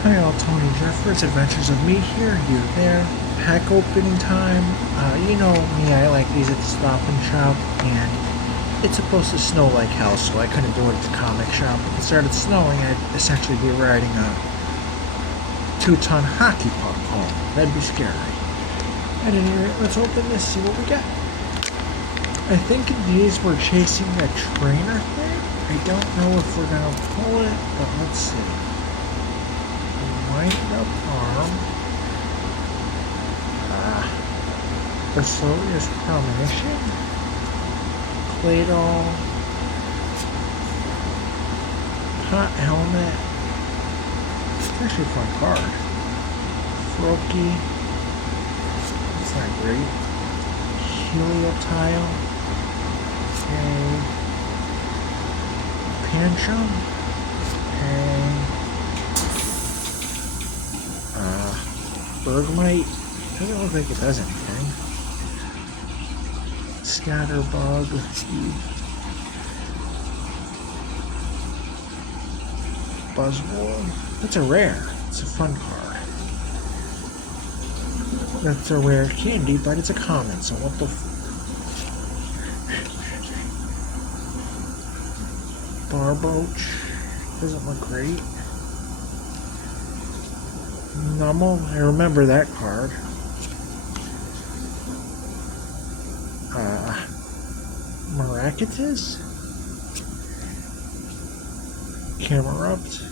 Hi all, Tony Jeffers, Adventures of Me here, you there, pack opening time. You know me, I like these at the Stop and Shop, and it's supposed to snow like hell, so I couldn't do it at the comic shop. If it started snowing, I'd essentially be riding a 2-ton hockey puck home. That'd be scary. At any rate, let's open this, see what we get. I think these were chasing the trainer thing. I don't know if we're gonna pull it, but let's see. Wind up arm. Basilius Premonition. Claydol. Hot Helmet. It's actually a fun card. Froakie. That's not great. Heliotile. Okay. Pancham. Okay. Bergmite. Doesn't look like it does anything. Scatterbug. Buzzwole. That's a rare. It's a fun card. That's a rare candy, but it's a common, so what the Barboach. Doesn't look great. Nummel. I remember that card. Maracatus? Camerupt.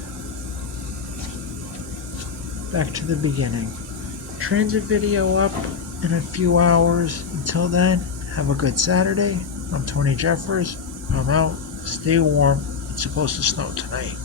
Back to the beginning. Transit video up in a few hours. Until then, have a good Saturday. I'm Tony Jeffers. I'm out. Stay warm. It's supposed to snow tonight.